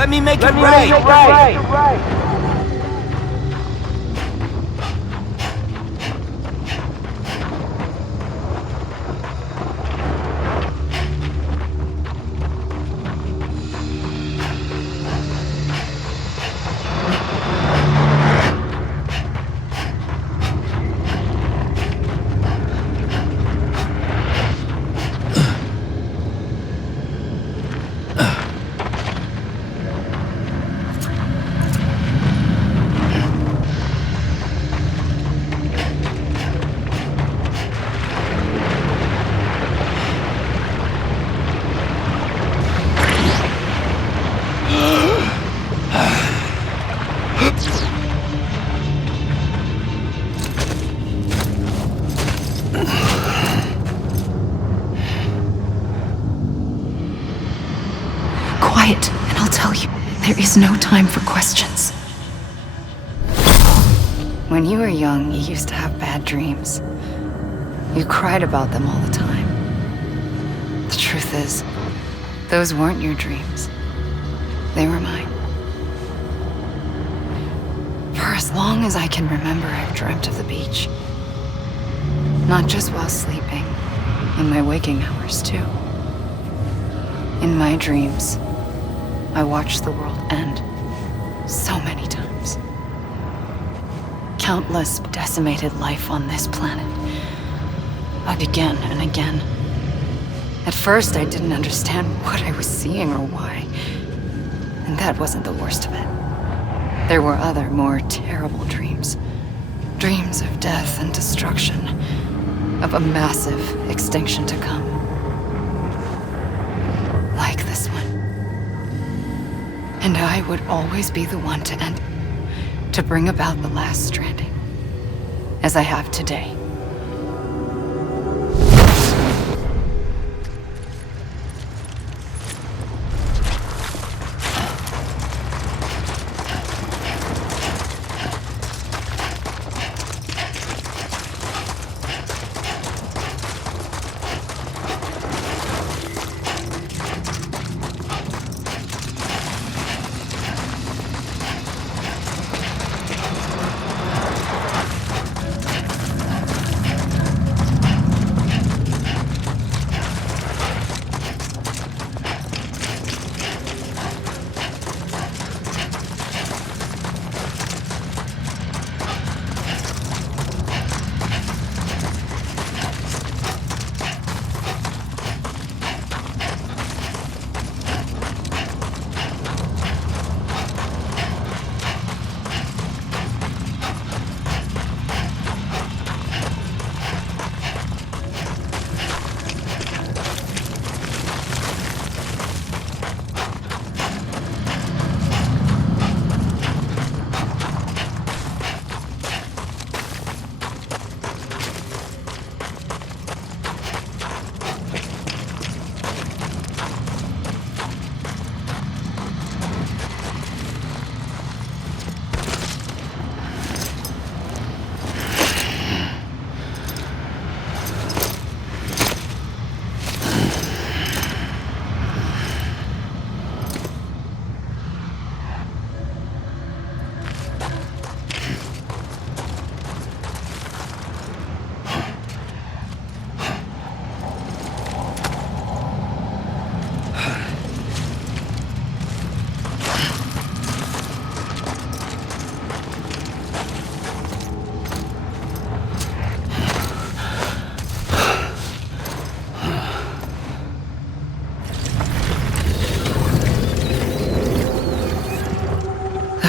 Let me make it right. Quiet, and I'll tell you, there is no time for questions. When you were young, you used to have bad dreams. You cried about them all the time. The truth is, those weren't your dreams. They were mine. For as long as I can remember, I've dreamt of the beach. Not just while sleeping, in my waking hours too. In my dreams, I watched the world end so many times. Countless decimated life on this planet. Again and again. At first, I didn't understand what I was seeing or why. And that wasn't the worst of it. There were other, more terrible dreams. Dreams of death and destruction. Of a massive extinction to come. Like this one. And I would always be the one to end, to bring about the last stranding, as I have today.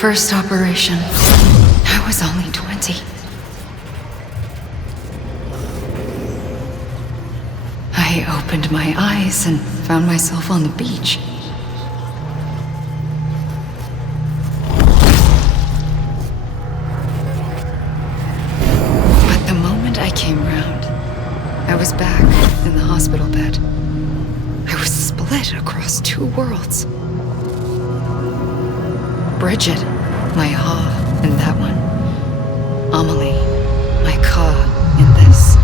First operation, I was only 20. I opened my eyes and found myself on the beach. But the moment I came round, I was back in the hospital bed. I was split across two worlds. Bridget, my Ha in that one. Amelie, my Ka in this.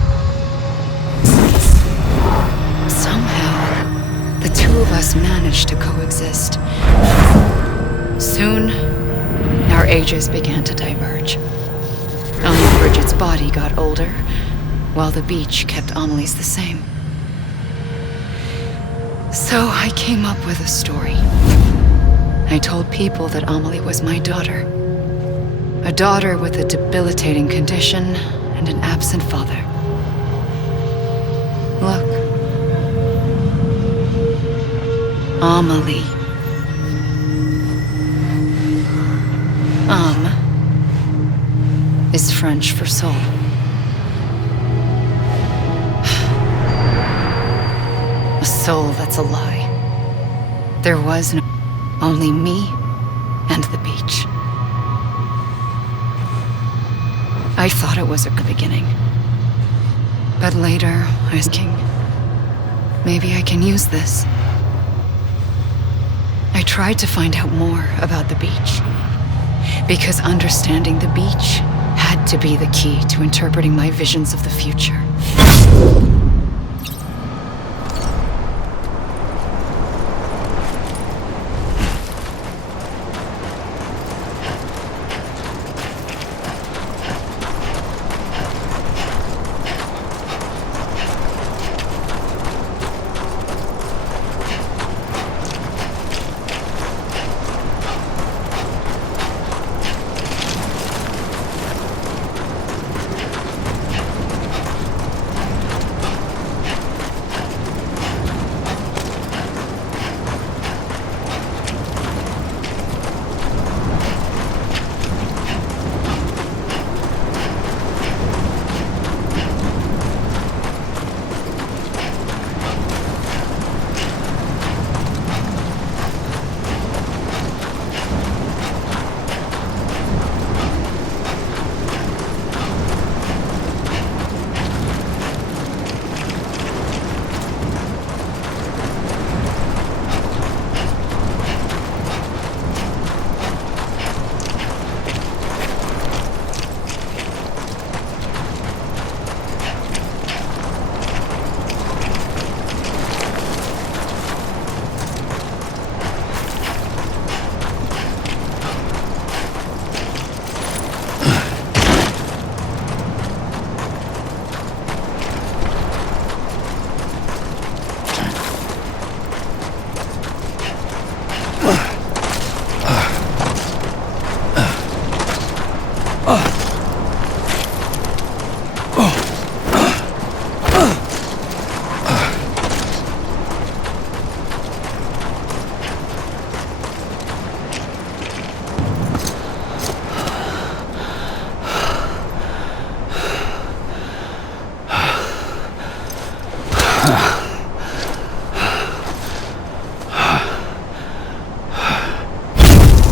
Somehow, the two of us managed to coexist. Soon, our ages began to diverge. Only Bridget's body got older, while the beach kept Amelie's the same. So I came up with a story. I told people that Amelie was my daughter. A daughter with a debilitating condition and an absent father. Look. Amelie. Is French for soul. A soul that's a lie. There was no... only me and the beach. I thought it was a good beginning. But later, I was thinking, maybe I can use this. I tried to find out more about the beach. Because understanding the beach had to be the key to interpreting my visions of the future.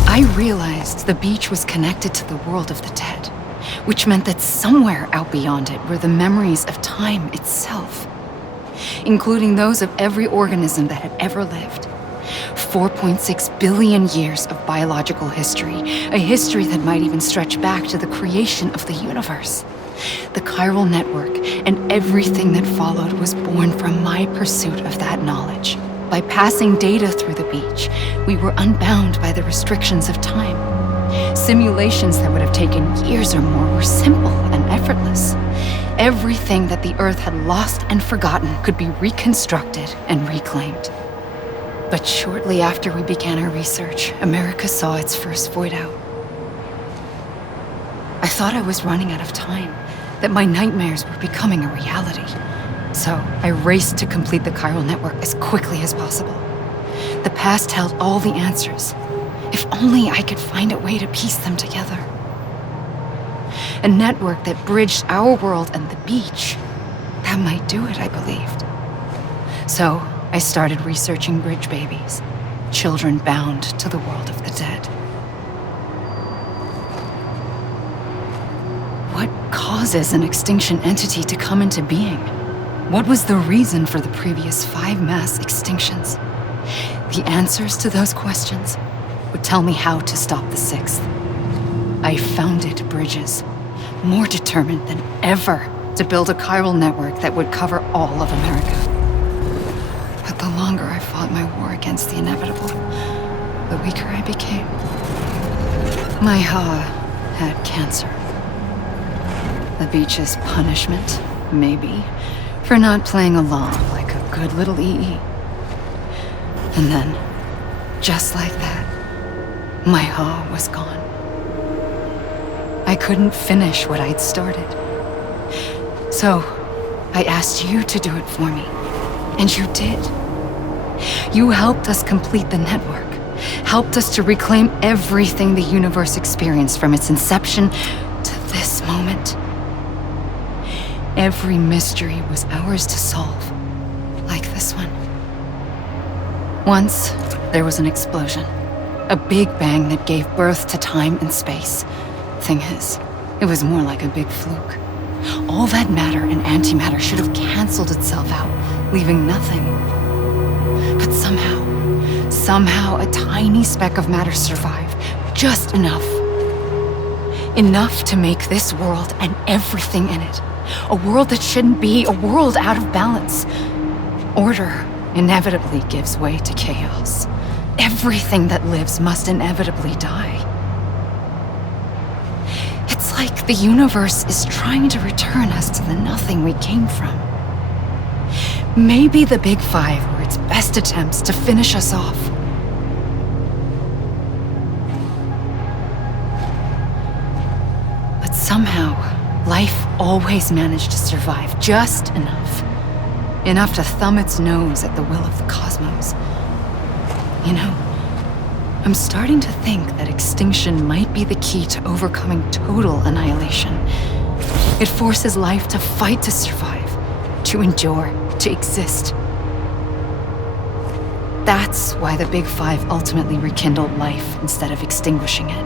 I realized the beach was connected to the world of the dead, which meant that somewhere out beyond it were the memories of time itself, including those of every organism that had ever lived. 4.6 billion years of biological history, a history that might even stretch back to the creation of the universe. The chiral network and everything that followed was born from my pursuit of that knowledge. By passing data through the beach, we were unbound by the restrictions of time. Simulations that would have taken years or more were simple and effortless. Everything that the Earth had lost and forgotten could be reconstructed and reclaimed. But shortly after we began our research, America saw its first void out. I thought I was running out of time, that my nightmares were becoming a reality. So I raced to complete the chiral network as quickly as possible. The past held all the answers. If only I could find a way to piece them together. A network that bridged our world and the beach. That might do it, I believed. So I started researching bridge babies, children bound to the world of the dead. What causes an extinction entity to come into being? What was the reason for the previous 5 mass extinctions? The answers to those questions would tell me how to stop the 6th. I founded bridges, more determined than ever to build a chiral network that would cover all of America. But the longer I fought my war against the inevitable, the weaker I became. My Ha had cancer. The beach's punishment, maybe, for not playing along like a good little EE. And then, just like that, my Ha was gone. I couldn't finish what I'd started. So, I asked you to do it for me, and you did. You helped us complete the network, helped us to reclaim everything the universe experienced from its inception to this moment. Every mystery was ours to solve, like this one. Once, there was an explosion. A big bang that gave birth to time and space. Thing is, it was more like a big fluke. All that matter and antimatter should have canceled itself out, leaving nothing. But somehow a tiny speck of matter survived. Just enough. Enough to make this world and everything in it. A world that shouldn't be, a world out of balance. Order inevitably gives way to chaos. Everything that lives must inevitably die. It's like the universe is trying to return us to the nothing we came from. Maybe the Big Five were its best attempts to finish us off. But somehow, life always managed to survive just enough. Enough to thumb its nose at the will of the cosmos. You know, I'm starting to think that extinction might be the key to overcoming total annihilation. It forces life to fight to survive, to endure, to exist. That's why the Big Five ultimately rekindled life instead of extinguishing it.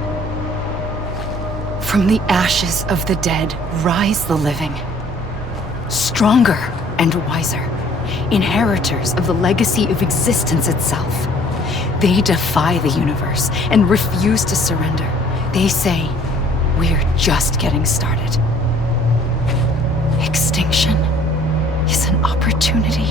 From the ashes of the dead rise the living. Stronger and wiser. Inheritors of the legacy of existence itself. They defy the universe and refuse to surrender. They say, we're just getting started. Extinction is an opportunity.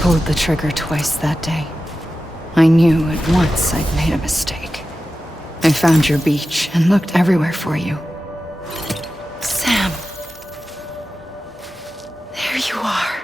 Pulled the trigger twice that day. I knew at once I'd made a mistake. I found your beach and looked everywhere for you. Sam. There you are.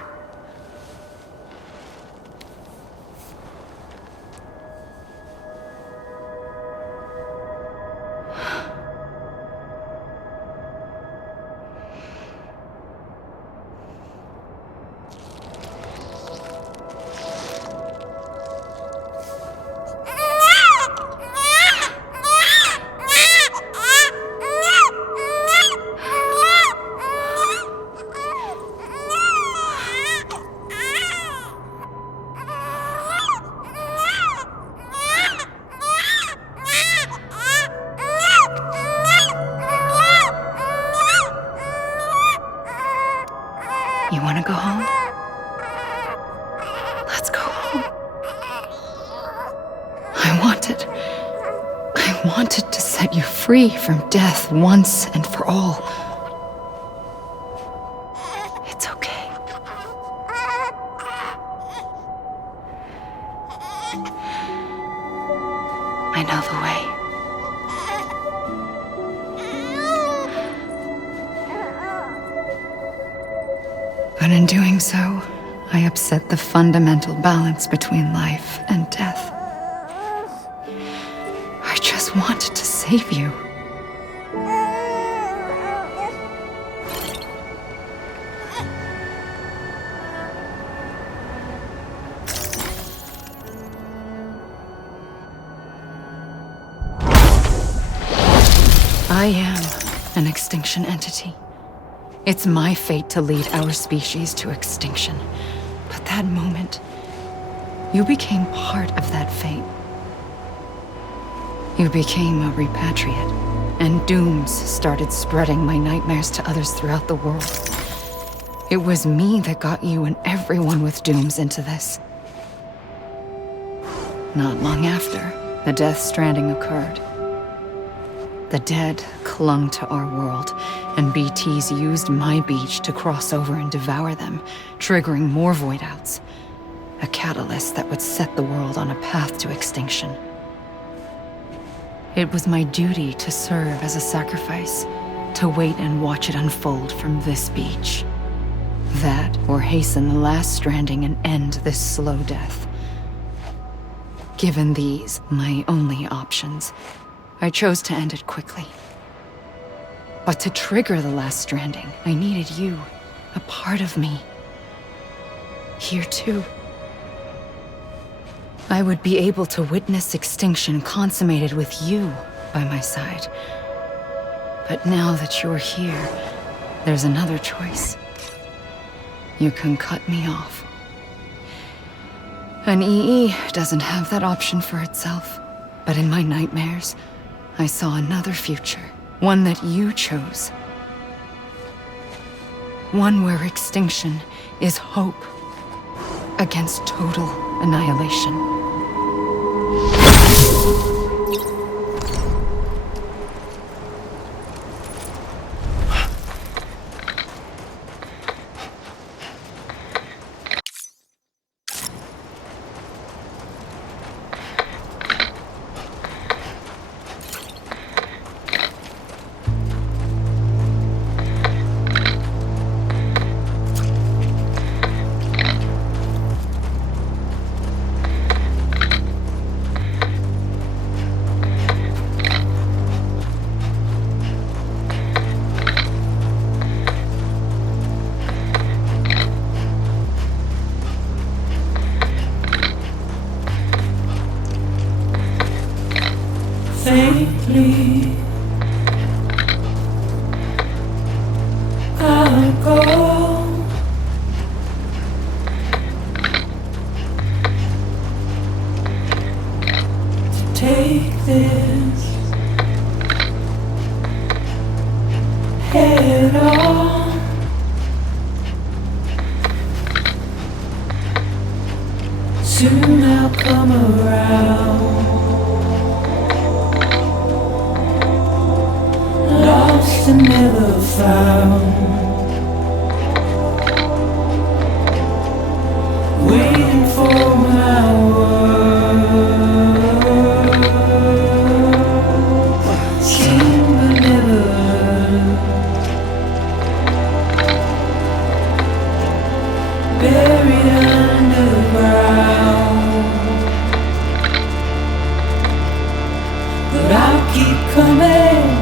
I wanted to set you free from death once and for all. It's okay. I know the way. But in doing so, I upset the fundamental balance between life and death. I just wanted to save you. I am an extinction entity. It's my fate to lead our species to extinction. But that moment, you became part of that fate. You became a repatriate, and dooms started spreading my nightmares to others throughout the world. It was me that got you and everyone with dooms into this. Not long after, the Death Stranding occurred. The dead clung to our world, and BTs used my beach to cross over and devour them, triggering more void-outs. A catalyst that would set the world on a path to extinction. It was my duty to serve as a sacrifice, to wait and watch it unfold from this beach. That, or hasten the last stranding and end this slow death. Given these, my only options, I chose to end it quickly. But to trigger the last stranding, I needed you, a part of me. Here too. I would be able to witness extinction consummated with you by my side. But now that you're here, there's another choice. You can cut me off. An EE doesn't have that option for itself. But in my nightmares, I saw another future. One that you chose. One where extinction is hope against total annihilation. Safely, I'll go. To take this head on. Soon I'll come around. Lost and never found, waiting for my word, seen but never learned, buried underground, but I'll keep coming.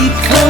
keep coming.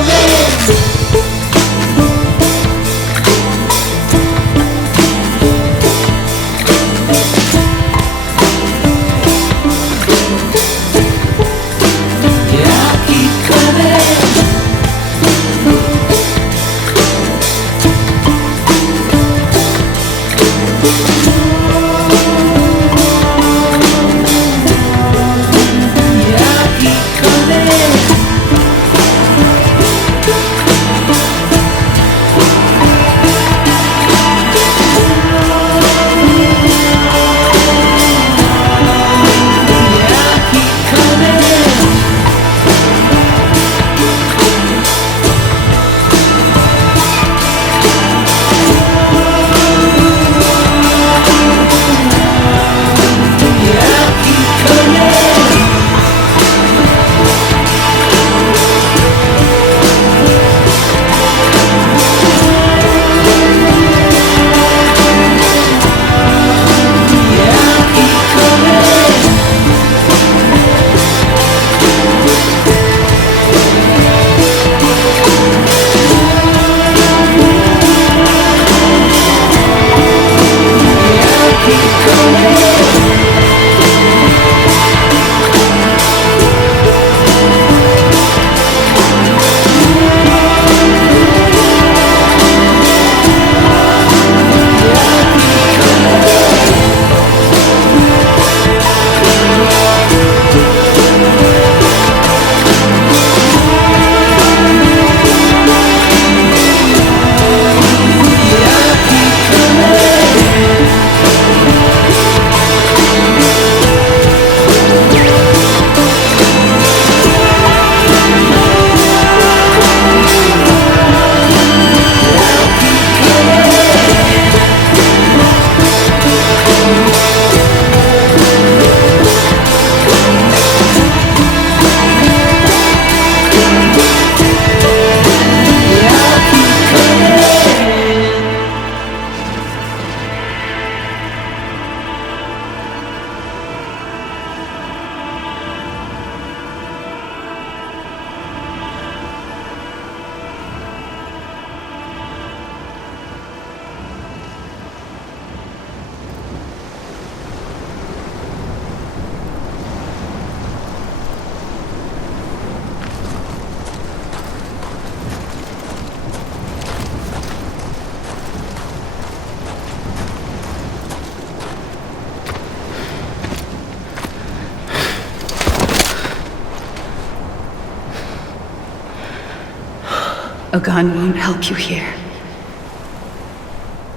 A gun won't help you here.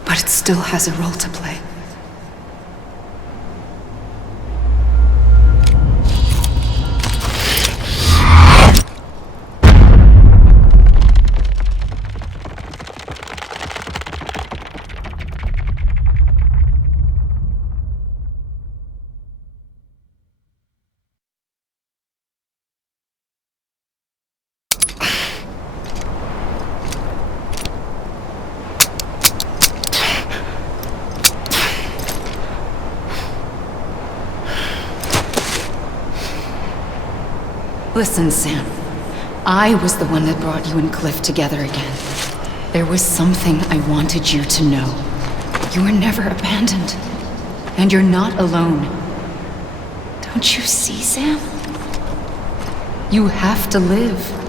But it still has a role to play. Listen, Sam. I was the one that brought you and Cliff together again. There was something I wanted you to know. You were never abandoned. And you're not alone. Don't you see, Sam? You have to live.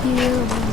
Steel.